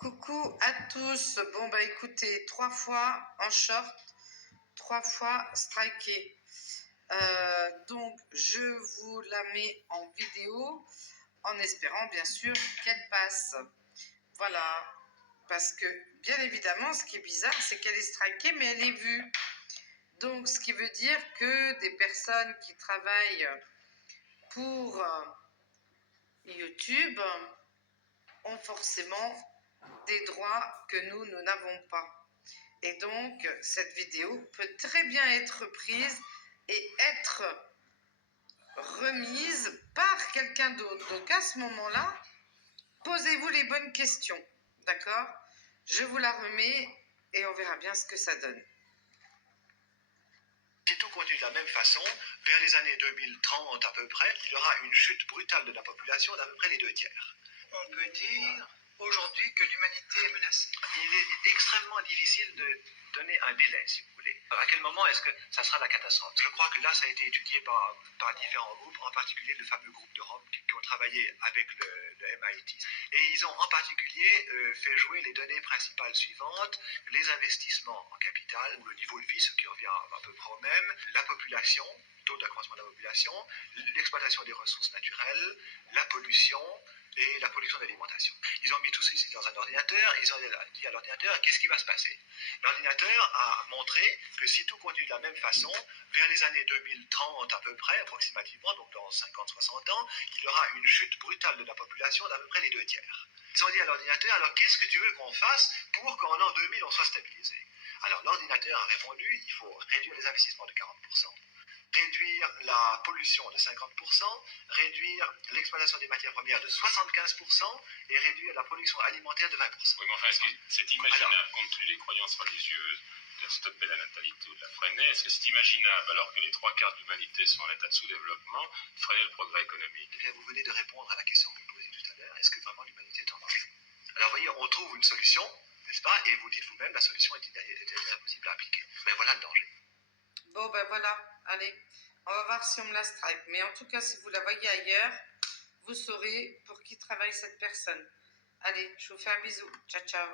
Coucou à tous. Bon bah écoutez, 3 fois en short, 3 fois striké. Donc je vous la mets en vidéo en espérant bien sûr qu'elle passe. Voilà. Parce que bien évidemment ce qui est bizarre c'est qu'elle est strikée mais elle est vue. Donc ce qui veut dire que des personnes qui travaillent pour YouTube ont forcément des droits que nous n'avons pas. Et donc, cette vidéo peut très bien être prise et être remise par quelqu'un d'autre. Donc, à ce moment-là, posez-vous les bonnes questions. D'accord? Je vous la remets et on verra bien ce que ça donne. Si tout continue de la même façon, vers les années 2030 à peu près, il y aura une chute brutale de la population d'à peu près les 2/3. On peut dire aujourd'hui que l'humanité est menacée. Il est extrêmement difficile de donner un délai, si vous voulez. À quel moment est-ce que ça sera la catastrophe? Je crois que là, ça a été étudié par différents groupes, en particulier le fameux groupe de Rome qui ont travaillé avec le MIT. Et ils ont en particulier fait jouer les données principales suivantes: les investissements en capital, ou le niveau de vie, ce qui revient à peu près au même, la population, taux d'accroissement de la population, l'exploitation des ressources naturelles, la pollution et la production d'alimentation. Ils ont mis tout ceci dans un ordinateur et ils ont dit à l'ordinateur qu'est-ce qui va se passer. L'ordinateur a montré que si tout continue de la même façon, vers les années 2030 à peu près, approximativement, donc dans 50-60 ans, il y aura une chute brutale de la population d'à peu près les 2/3. Ils ont dit à l'ordinateur, alors qu'est-ce que tu veux qu'on fasse pour qu'en l'an 2000 on soit stabilisé? Alors l'ordinateur a répondu, il faut réduire les investissements de 40%. Réduire la pollution de 50%, réduire l'exploitation des matières premières de 75% et réduire la production alimentaire de 20%. Oui, mais enfin, est-ce que c'est imaginable, compte tenu des croyances religieuses, de stopper la natalité ou de la freiner? Est-ce que c'est imaginable, alors que les 3/4 de l'humanité sont en état de sous-développement, de freiner le progrès économique? Eh bien, vous venez de répondre à la question que vous posiez tout à l'heure. Est-ce que vraiment l'humanité est en danger? Alors, vous voyez, on trouve une solution, n'est-ce pas? Et vous dites vous-même, la solution est impossible à appliquer. Mais voilà le danger. Bon ben voilà, allez, on va voir si on me la strike. Mais en tout cas, si vous la voyez ailleurs, vous saurez pour qui travaille cette personne. Allez, je vous fais un bisou. Ciao, ciao.